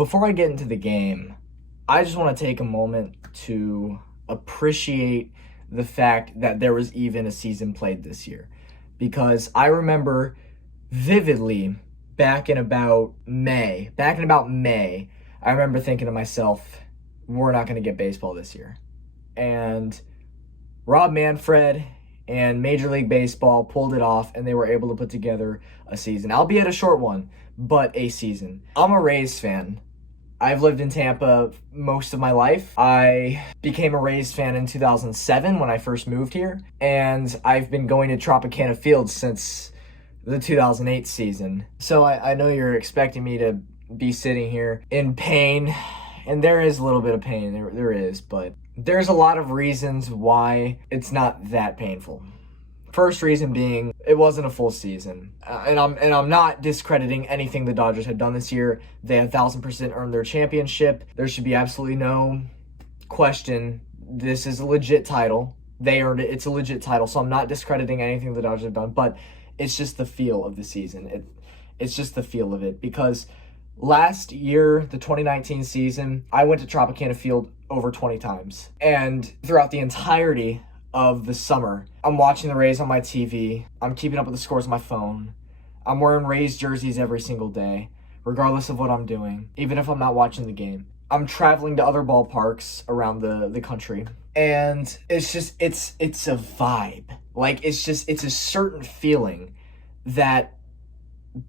Before I get into the game, I just want to take a moment to appreciate the fact that there was even a season played this year. Because I remember vividly back in about May, I remember thinking to myself, we're not going to get baseball this year. And Rob Manfred and Major League Baseball pulled it off, and they were able to put together a season, albeit a short one, but a season. I'm a Rays fan. I've lived in Tampa most of my life. I became a Rays fan in 2007 when I first moved here, and I've been going to Tropicana Field since the 2008 season. So I know you're expecting me to be sitting here in pain, and there is a little bit of pain, there is, but there's a lot of reasons why it's not that painful. First reason being, it wasn't a full season. And I'm not discrediting anything the Dodgers had done this year. They 1,000% earned their championship. There should be absolutely no question. This is a legit title. They earned it. It's a legit title. So I'm not discrediting anything the Dodgers have done, but it's just the feel of the season. It's just the feel of it. Because last year, the 2019 season, I went to Tropicana Field over 20 times. And throughout the entirety of the summer, I'm watching the Rays on my TV. I'm keeping up with the scores on my phone. I'm wearing Rays jerseys every single day, regardless of what I'm doing, even if I'm not watching the game. I'm traveling to other ballparks around the country. And it's just, it's a vibe. Like, it's a certain feeling that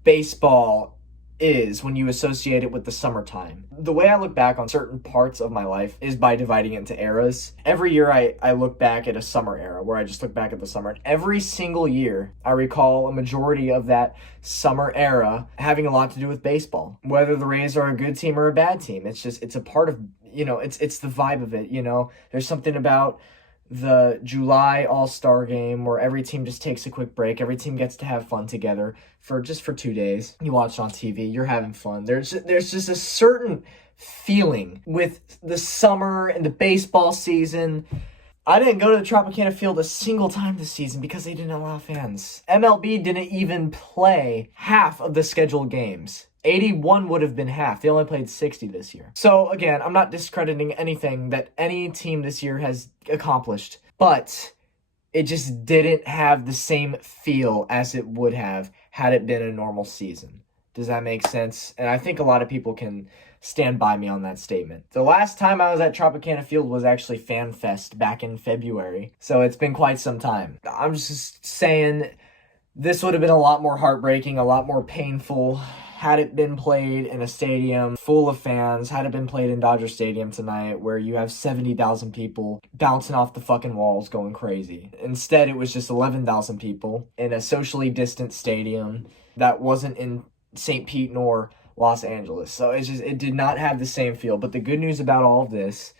baseball is when you associate it with the summertime. The way I look back on certain parts of my life is by dividing it into eras. Every year I look back at a summer era where I just look back at the summer. Every single year I recall a majority of that summer era having a lot to do with baseball. Whether the Rays are a good team or a bad team, it's a part of, it's the vibe of it, There's something about the July All-Star game where every team just takes a quick break. Every team gets to have fun together for 2 days. You watch it on TV, you're having fun. There's just a certain feeling with the summer and the baseball season. I didn't go to the Tropicana Field a single time this season because they didn't allow fans. MLB didn't even play half of the scheduled games. 81 would have been half. They only played 60 this year. So again, I'm not discrediting anything that any team this year has accomplished, but it just didn't have the same feel as it would have had it been a normal season. Does that make sense? And I think a lot of people can stand by me on that statement. The last time I was at Tropicana Field was actually Fan Fest back in February, so it's been quite some time. I'm just saying this would have been a lot more heartbreaking, a lot more painful had it been played in a stadium full of fans, had it been played in Dodger Stadium tonight where you have 70,000 people bouncing off the fucking walls going crazy. Instead, it was just 11,000 people in a socially distant stadium that wasn't in St. Pete nor Los Angeles. So it did not have the same feel. But the good news about all of this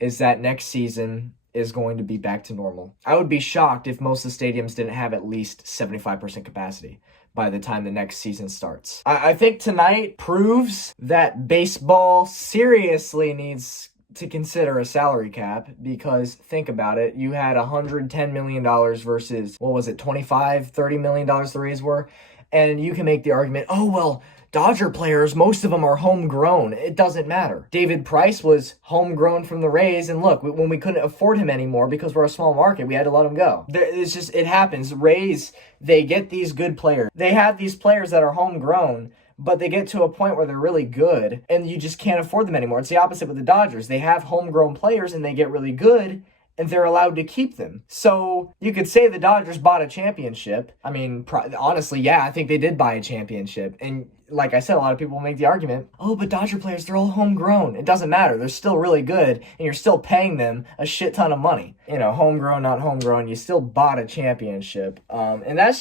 is that next season is going to be back to normal. I would be shocked if most of the stadiums didn't have at least 75% capacity by the time the next season starts. I think tonight proves that baseball seriously needs to consider a salary cap, because think about it. You had $110 million versus, $25-30 million the Rays were? And you can make the argument, oh, well, Dodger players, most of them are homegrown. It doesn't matter. David Price was homegrown from the Rays, and look, when we couldn't afford him anymore because we're a small market, we had to let him go. It happens. Rays, they get these good players. They have these players that are homegrown, but they get to a point where they're really good, and you just can't afford them anymore. It's the opposite with the Dodgers. They have homegrown players, and they get really good, and they're allowed to keep them. So you could say the Dodgers bought a championship. I mean, honestly, yeah, I think they did buy a championship. And like I said, a lot of people make the argument, oh, but Dodger players, they're all homegrown. It doesn't matter. They're still really good, and you're still paying them a shit ton of money. Homegrown, not homegrown, you still bought a championship. And I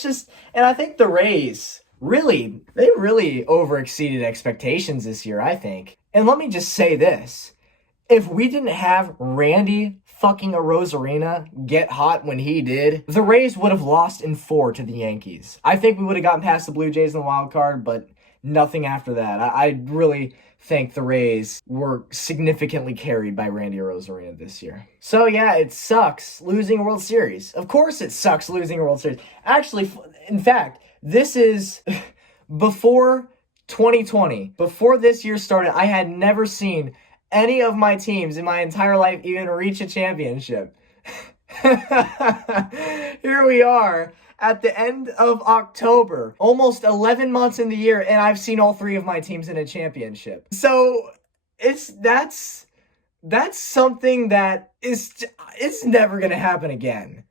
think the Rays, they really overexceeded expectations this year, I think. And let me just say this. If we didn't have Randy fucking Arozarena get hot when he did, the Rays would have lost in 4 to the Yankees. I think we would have gotten past the Blue Jays in the wild card, but nothing after that. I really think the Rays were significantly carried by Randy Arozarena this year. So yeah, it sucks losing a World Series. Of course it sucks losing a World Series. Actually, in fact, this is before 2020. Before this year started, I had never seen any of my teams in my entire life even reach a championship. Here we are at the end of October, almost 11 months in the year, and I've seen all three of my teams in a championship. So that's something that it's never going to happen again.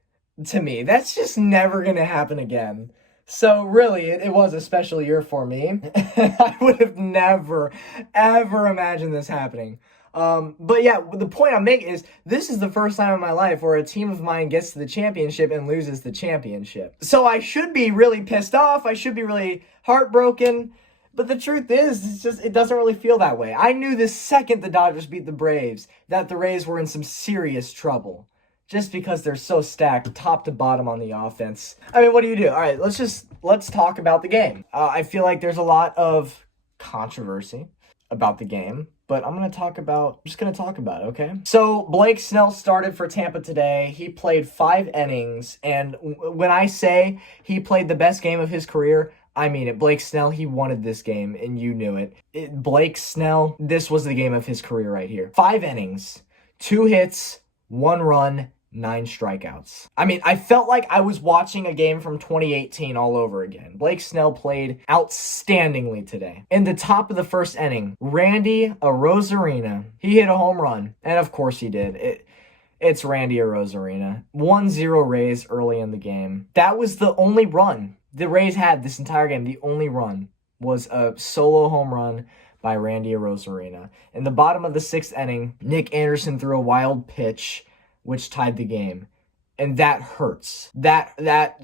To me, that's just never going to happen again. So really, it was a special year for me. I would have never, ever imagined this happening. But yeah, the point I'm making is this is the first time in my life where a team of mine gets to the championship and loses the championship. So I should be really pissed off. I should be really heartbroken. But the truth is, it doesn't really feel that way. I knew the second the Dodgers beat the Braves that the Rays were in some serious trouble. Just because they're so stacked top to bottom on the offense. I mean, what do you do? All right, let's talk about the game. I feel like there's a lot of controversy about the game, but I'm just going to talk about it, okay? So Blake Snell started for Tampa today. He played 5 innings, and when I say he played the best game of his career, I mean it. Blake Snell, he wanted this game, and you knew it. Blake Snell, this was the game of his career right here. 5 innings, 2 hits, 1 run, 9 strikeouts. I mean, I felt like I was watching a game from 2018 all over again. Blake Snell played outstandingly today. In the top of the first inning, Randy Arozarena, he hit a home run. And of course he did. It's Randy Arozarena. 1-0 Rays early in the game. That was the only run the Rays had this entire game. The only run was a solo home run by Randy Arozarena. In the bottom of the 6th inning, Nick Anderson threw a wild pitch which tied the game. And that hurts. That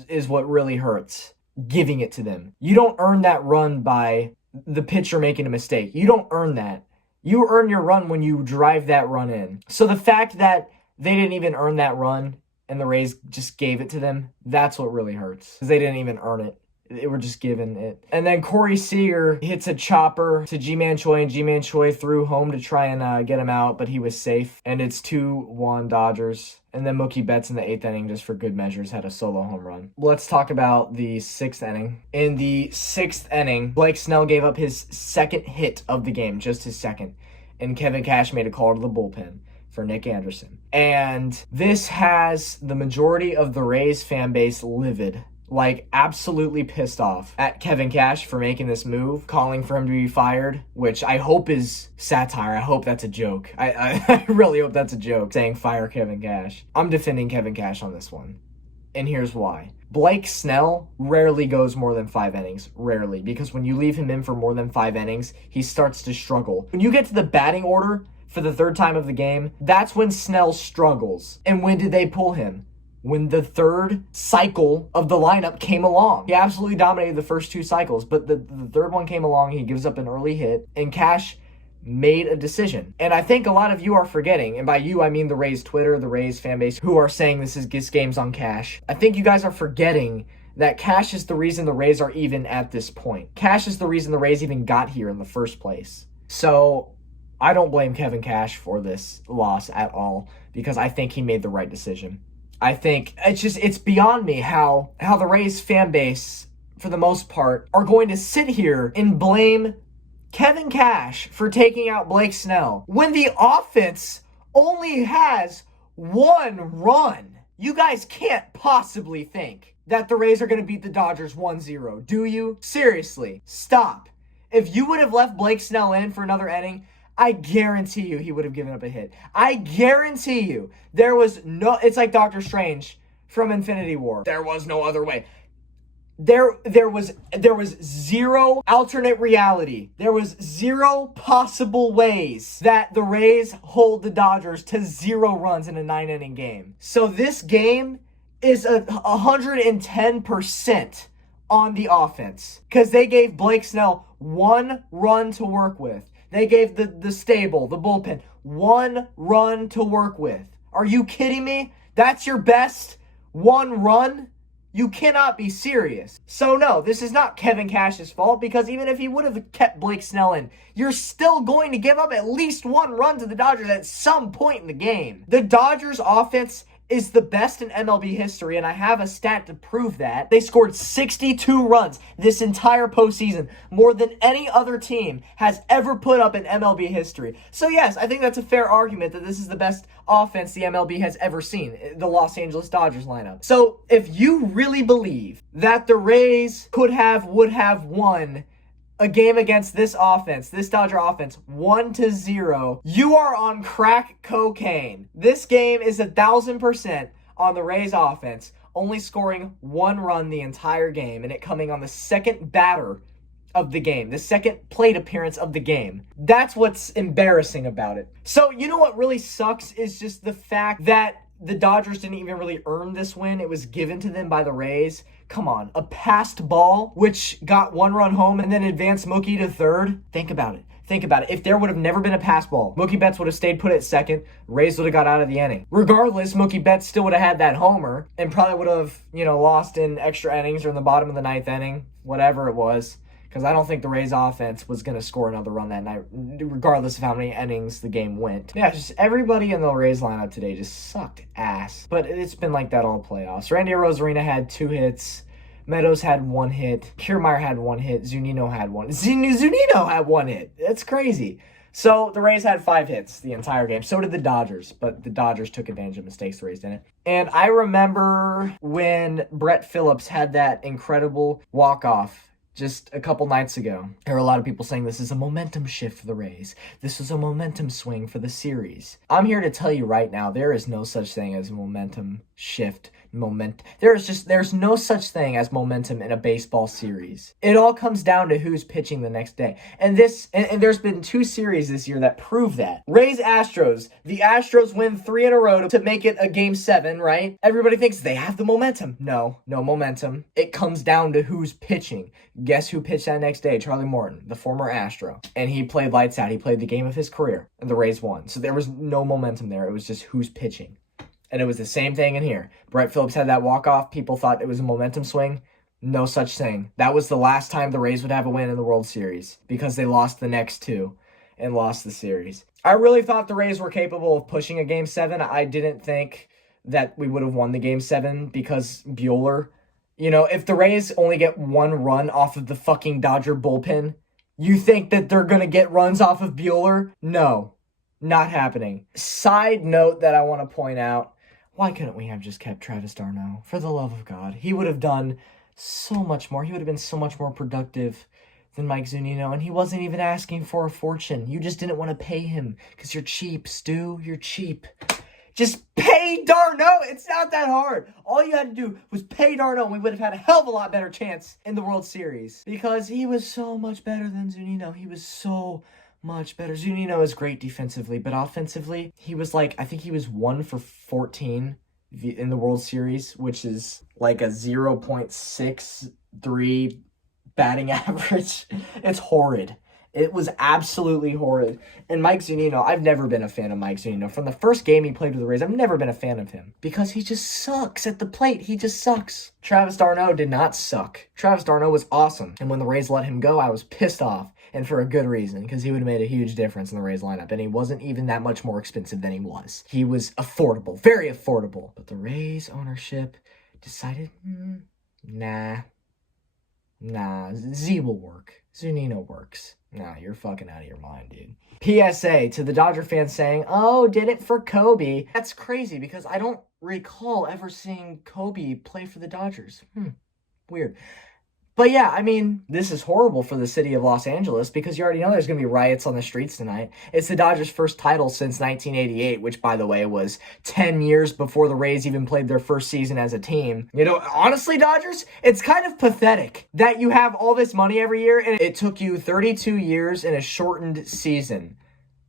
is what really hurts. Giving it to them. You don't earn that run by the pitcher making a mistake. You don't earn that. You earn your run when you drive that run in. So the fact that they didn't even earn that run and the Rays just gave it to them, that's what really hurts. Because they didn't even earn it. They were just given it. And then Corey Seager hits a chopper to Ji-Man Choi, and Ji-Man Choi threw home to try and get him out, but he was safe. And it's 2-1 Dodgers. And then Mookie Betts in the 8th inning, just for good measures, had a solo home run. Let's talk about the 6th inning. In the 6th inning, Blake Snell gave up his 2nd hit of the game, just his 2nd. And Kevin Cash made a call to the bullpen for Nick Anderson. And this has the majority of the Rays fan base livid. Like, absolutely pissed off at Kevin Cash for making this move, calling for him to be fired, which I hope is satire. I hope that's a joke. I really hope that's a joke, saying fire Kevin Cash. I'm defending Kevin Cash on this one, and here's why. Blake Snell rarely goes more than 5 innings. Rarely, because when you leave him in for more than 5 innings, he starts to struggle. When you get to the batting order for the 3rd time of the game, that's when Snell struggles. And when did they pull him? When the 3rd cycle of the lineup came along. He absolutely dominated the first 2 cycles, but the 3rd one came along, he gives up an early hit, and Cash made a decision. And I think a lot of you are forgetting, and by you I mean the Rays Twitter, the Rays fan base, who are saying this game's on Cash. I think you guys are forgetting that Cash is the reason the Rays are even at this point. Cash is the reason the Rays even got here in the first place. So I don't blame Kevin Cash for this loss at all, because I think he made the right decision. I think it's beyond me how the Rays fan base, for the most part, are going to sit here and blame Kevin Cash for taking out Blake Snell when the offense only has 1 run. You guys can't possibly think that the Rays are going to beat the Dodgers 1-0, do you? Seriously, stop. If you would have left Blake Snell in for another inning, I guarantee you he would have given up a hit. I guarantee you there was no... It's like Doctor Strange from Infinity War. There was no other way. There was 0 alternate reality. There was 0 possible ways that the Rays hold the Dodgers to 0 runs in a 9-inning game. So this game is 110% on the offense because they gave Blake Snell 1 run to work with. They gave the stable, the bullpen, 1 run to work with. Are you kidding me? That's your best 1 run? You cannot be serious. So no, this is not Kevin Cash's fault, because even if he would have kept Blake Snell in, you're still going to give up at least 1 run to the Dodgers at some point in the game. The Dodgers offense is the best in MLB history, and I have a stat to prove that. They scored 62 runs this entire postseason, more than any other team has ever put up in MLB history. So yes, I think that's a fair argument that this is the best offense the MLB has ever seen, the Los Angeles Dodgers lineup. So if you really believe that the Rays would have won a game against this offense, this Dodger offense, 1-0, you are on crack cocaine. This game is 1,000% on the Rays offense, only scoring 1 run the entire game, and it coming on the second batter of the game, the second plate appearance of the game. That's what's embarrassing about it. So, you know what really sucks is just the fact that the Dodgers didn't even really earn this win. It was given to them by the Rays. Come on, a passed ball, which got 1 run home and then advanced Mookie to third. Think about it. If there would have never been a pass ball, Mookie Betts would have stayed put at second. Rays would have got out of the inning. Regardless, Mookie Betts still would have had that homer and probably would have, lost in extra innings or in the bottom of the 9th inning, whatever it was. Because I don't think the Rays offense was going to score another run that night, regardless of how many innings the game went. Yeah, just everybody in the Rays lineup today just sucked ass. But it's been like that all playoffs. Randy Arozarena had 2 hits. Meadows had 1 hit. Kiermaier had 1 hit. Zunino had 1. Zunino had 1 hit. That's crazy. So the Rays had 5 hits the entire game. So did the Dodgers. But the Dodgers took advantage of mistakes the Rays didn't. And I remember when Brett Phillips had that incredible walk-off just a couple nights ago. There were a lot of people saying this is a momentum shift for the Rays. This was a momentum swing for the series. I'm here to tell you right now, there is no such thing as a momentum shift. There's no such thing as momentum in a baseball series. It all comes down to who's pitching the next day. And there's been 2 series this year that prove that. Rays Astros. The Astros win 3 in a row to make it a game 7, right? Everybody thinks they have the momentum. No momentum. It comes down to who's pitching. Guess who pitched that next day? Charlie Morton, the former Astro. And he played lights out. He played the game of his career. And the Rays won. So there was no momentum there. It was just who's pitching. And it was the same thing in here. Brett Phillips had that walk-off. People thought it was a momentum swing. No such thing. That was the last time the Rays would have a win in the World Series because they lost the next 2 and lost the series. I really thought the Rays were capable of pushing a Game 7. I didn't think that we would have won the Game 7 because Buehler. If the Rays only get 1 run off of the fucking Dodger bullpen, you think that they're going to get runs off of Buehler? No, not happening. Side note that I want to point out, why couldn't we have just kept Travis d'Arnaud? For the love of God. He would have done so much more. He would have been so much more productive than Mike Zunino, and he wasn't even asking for a fortune. You just didn't want to pay him because you're cheap, Stu. You're cheap. Just pay d'Arnaud. It's not that hard. All you had to do was pay d'Arnaud, and we would have had a hell of a lot better chance in the World Series because he was so much better than Zunino. He was so much better. Zunino is great defensively, but offensively, he was I think he was 1 for 14 in the World Series, which is like a 0.63 batting average. It's horrid. It was absolutely horrid. And Mike Zunino, I've never been a fan of Mike Zunino. From the first game he played with the Rays, I've never been a fan of him because he just sucks at the plate. He just sucks. Travis d'Arnaud did not suck. Travis d'Arnaud was awesome. And when the Rays let him go, I was pissed off. And for a good reason, because he would have made a huge difference in the Rays lineup. And he wasn't even that much more expensive than he was. He was affordable, very affordable. But the Rays ownership decided, nah, Z will work. Zunino works. Nah, you're fucking out of your mind, dude. PSA to the Dodger fans saying, oh, did it for Kobe. That's crazy because I don't recall ever seeing Kobe play for the Dodgers. Weird. But yeah, I mean, this is horrible for the city of Los Angeles because you already know there's going to be riots on the streets tonight. It's the Dodgers' first title since 1988, which, by the way, was 10 years before the Rays even played their first season as a team. Honestly, Dodgers, it's kind of pathetic that you have all this money every year and it took you 32 years in a shortened season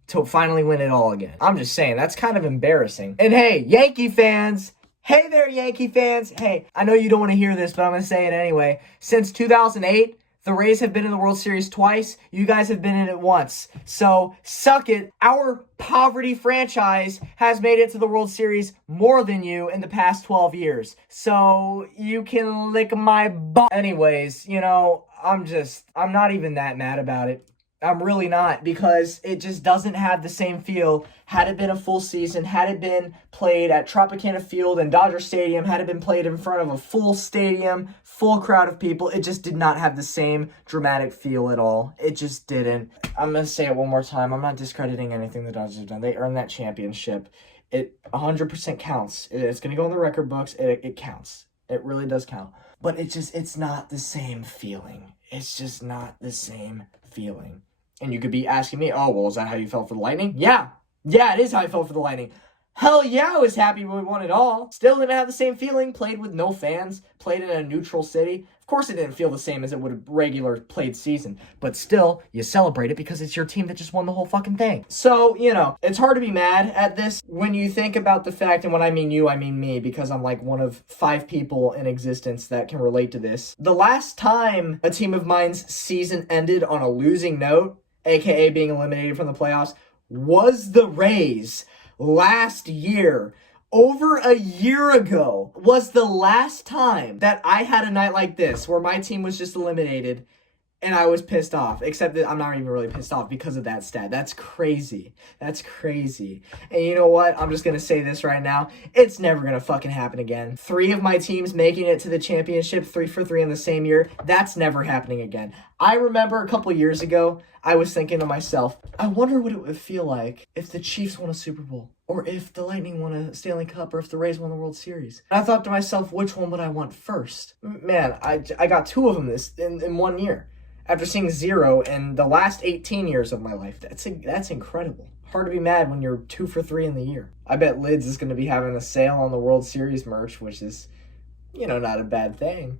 to finally win it all again. I'm just saying, that's kind of embarrassing. And hey, Yankee fans, hey there, Yankee fans. Hey, I know you don't want to hear this, but I'm going to say it anyway. Since 2008, the Rays have been in the World Series twice. You guys have been in it once. So, suck it. Our poverty franchise has made it to the World Series more than you in the past 12 years. So, you can lick my butt. Anyways, I'm not even that mad about it. I'm really not, because it just doesn't have the same feel. Had it been a full season, had it been played at Tropicana Field and Dodger Stadium, had it been played in front of a full stadium, full crowd of people, it just did not have the same dramatic feel at all. It just didn't. I'm going to say it one more time. I'm not discrediting anything the Dodgers have done. They earned that championship. It 100% counts. It's going to go in the record books. It counts. It really does count. But it's not the same feeling. It's just not the same feeling. And you could be asking me, oh, well, is that how you felt for the Lightning? Yeah, it is how I felt for the Lightning. Hell yeah, I was happy when we won it all. Still didn't have the same feeling. Played with no fans. Played in a neutral city. Of course it didn't feel the same as it would have regular played season. But still, you celebrate it because it's your team that just won the whole fucking thing. So, it's hard to be mad at this when you think about the fact, and when I mean you, I mean me, because I'm like one of 5 people in existence that can relate to this. The last time a team of mine's season ended on a losing note, aka being eliminated from the playoffs, was the Rays. Last year, over a year ago, was the last time that I had a night like this where my team was just eliminated and I was pissed off. Except that I'm not even really pissed off because of that stat. That's crazy. That's crazy. And you know what? I'm just going to say this right now. It's never going to fucking happen again. 3 of my teams making it to the championship, 3 for 3 in the same year. That's never happening again. I remember a couple years ago, I was thinking to myself, I wonder what it would feel like if the Chiefs won a Super Bowl, or if the Lightning won a Stanley Cup, or if the Rays won the World Series. And I thought to myself, which one would I want first? Man, I got 2 of them in 1 year. After seeing 0 in the last 18 years of my life. That's incredible. Hard to be mad when you're 2 for 3 in the year. I bet Lids is going to be having a sale on the World Series merch, which is, not a bad thing.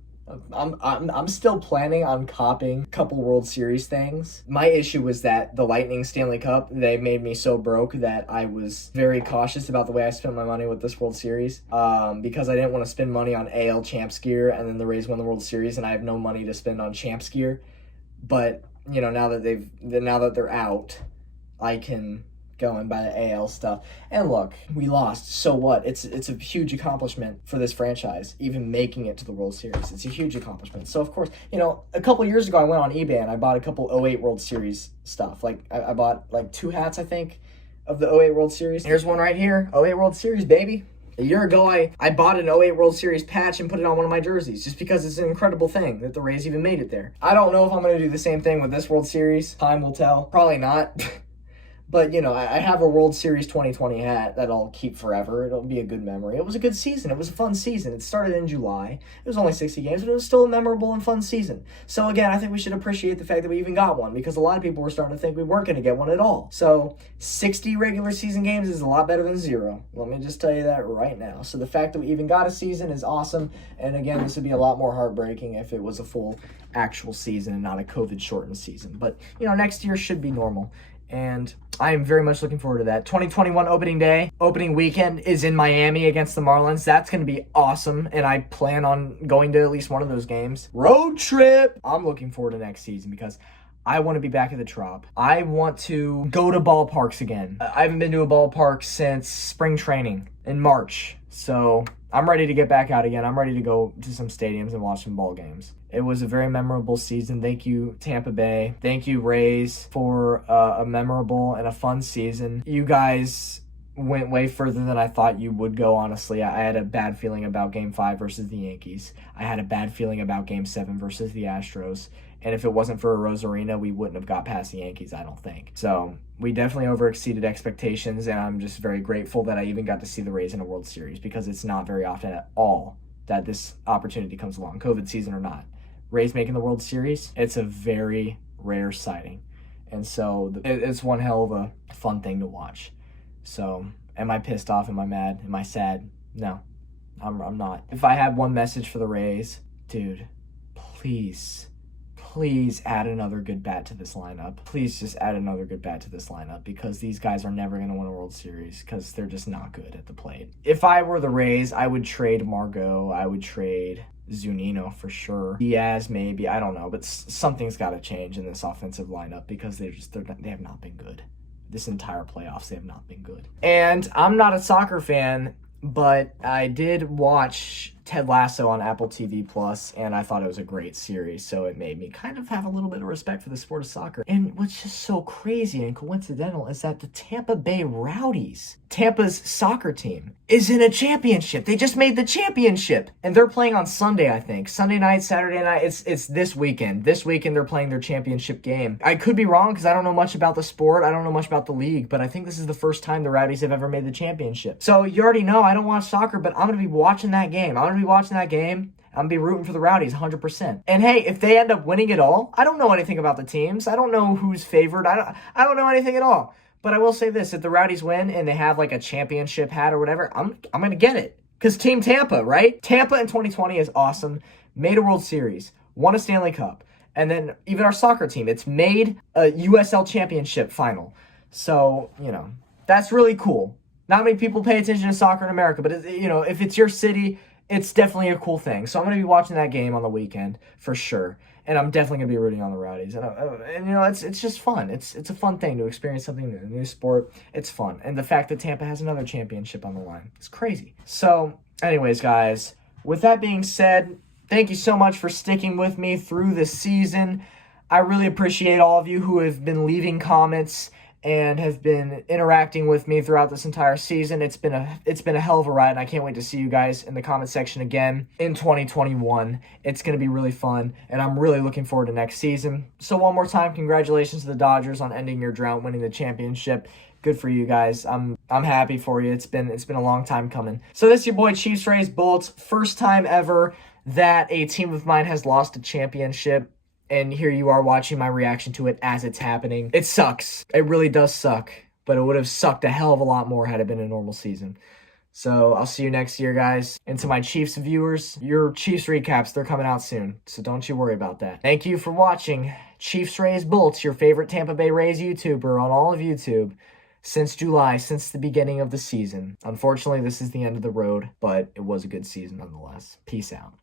I'm still planning on copping a couple World Series things. My issue was that the Lightning Stanley Cup, they made me so broke that I was very cautious about the way I spent my money with this World Series, because I didn't want to spend money on AL Champs gear, and then the Rays won the World Series, and I have no money to spend on Champs gear. But now that they're out, I can go and buy the AL stuff. And look, we lost. So what? It's a huge accomplishment for this franchise, even making it to the World Series. It's a huge accomplishment. So, of course, a couple years ago, I went on eBay and I bought a couple 08 World Series stuff. Like, I bought, 2 hats, I think, of the 08 World Series. Here's one right here. 08 World Series, baby. A year ago, I bought an 08 World Series patch and put it on one of my jerseys, just because it's an incredible thing that the Rays even made it there. I don't know if I'm going to do the same thing with this World Series. Time will tell. Probably not. But, I have a World Series 2020 hat that I'll keep forever. It'll be a good memory. It was a good season. It was a fun season. It started in July. It was only 60 games, but it was still a memorable and fun season. So, again, I think we should appreciate the fact that we even got one, because a lot of people were starting to think we weren't going to get one at all. So, 60 regular season games is a lot better than 0. Let me just tell you that right now. So, the fact that we even got a season is awesome. And, again, this would be a lot more heartbreaking if it was a full actual season and not a COVID-shortened season. But, next year should be normal. And I am very much looking forward to that. 2021 opening weekend is in Miami against the Marlins. That's going to be awesome, and I plan on going to at least one of those games. Road trip! I'm looking forward to next season because I want to be back at the Trop. I want to go to ballparks again. I haven't been to a ballpark since spring training in March, so I'm ready to get back out again. I'm ready to go to some stadiums and watch some ball games. It was a very memorable season. Thank you, Tampa Bay. Thank you, Rays, for a memorable and a fun season. You guys went way further than I thought you would go, honestly. I had a bad feeling about Game 5 versus the Yankees. I had a bad feeling about Game 7 versus the Astros. And if it wasn't for a Rosarina, we wouldn't have got past the Yankees, I don't think. So we definitely overexceeded expectations, and I'm just very grateful that I even got to see the Rays in a World Series, because it's not very often at all that this opportunity comes along, COVID season or not. Rays making the World Series, it's a very rare sighting. And so it's one hell of a fun thing to watch. So am I pissed off? Am I mad? Am I sad? No, I'm not. If I had one message for the Rays, dude, please add another good bat to this lineup. Please just add another good bat to this lineup, because these guys are never going to win a World Series because they're just not good at the plate. If I were the Rays, I would trade Margot. I would trade Zunino for sure. Diaz maybe. I don't know. But something's got to change in this offensive lineup, because they have not been good. This entire playoffs, they have not been good. And I'm not a soccer fan, but I did watch Ted Lasso on Apple TV Plus, and I thought it was a great series, so it made me kind of have a little bit of respect for the sport of soccer. And what's just so crazy and coincidental is that the Tampa Bay Rowdies, Tampa's soccer team, is in a championship. They just made the championship, and they're playing on Sunday, I think. Sunday night, Saturday night. It's this weekend. This weekend they're playing their championship game. I could be wrong because I don't know much about the sport. I don't know much about the league, but I think this is the first time the Rowdies have ever made the championship. So you already know I don't watch soccer, but I'm going to be watching that game. I'm going to be watching that game. I'm going to be rooting for the Rowdies 100%. And hey, if they end up winning it all, I don't know anything about the teams. I don't know who's favored. I don't know anything at all. But I will say this, if the Rowdies win and they have like a championship hat or whatever, I'm going to get it. Because Team Tampa, right? Tampa in 2020 is awesome. Made a World Series. Won a Stanley Cup. And then even our soccer team, it's made a USL Championship final. So, that's really cool. Not many people pay attention to soccer in America, but, if it's your city, it's definitely a cool thing. So I'm going to be watching that game on the weekend for sure. And I'm definitely going to be rooting on the Rowdies. And it's just fun. It's a fun thing to experience something new, a new sport. It's fun. And the fact that Tampa has another championship on the line, it's crazy. So anyways, guys, with that being said, thank you so much for sticking with me through this season. I really appreciate all of you who have been leaving comments and have been interacting with me throughout this entire season. It's been a hell of a ride, and I can't wait to see you guys in the comment section again in 2021. It's going to be really fun, and I'm really looking forward to next season. So one more time, congratulations to the Dodgers on ending your drought, winning the championship. Good for you guys. I'm happy for you. It's been a long time coming. So this is your boy Chiefs Rays Bullets. First time ever that a team of mine has lost a championship. And here you are watching my reaction to it as it's happening. It sucks. It really does suck. But it would have sucked a hell of a lot more had it been a normal season. So I'll see you next year, guys. And to my Chiefs viewers, your Chiefs recaps, they're coming out soon. So don't you worry about that. Thank you for watching Chiefs Rays Bolts, your favorite Tampa Bay Rays YouTuber on all of YouTube since July, since the beginning of the season. Unfortunately, this is the end of the road, but it was a good season nonetheless. Peace out.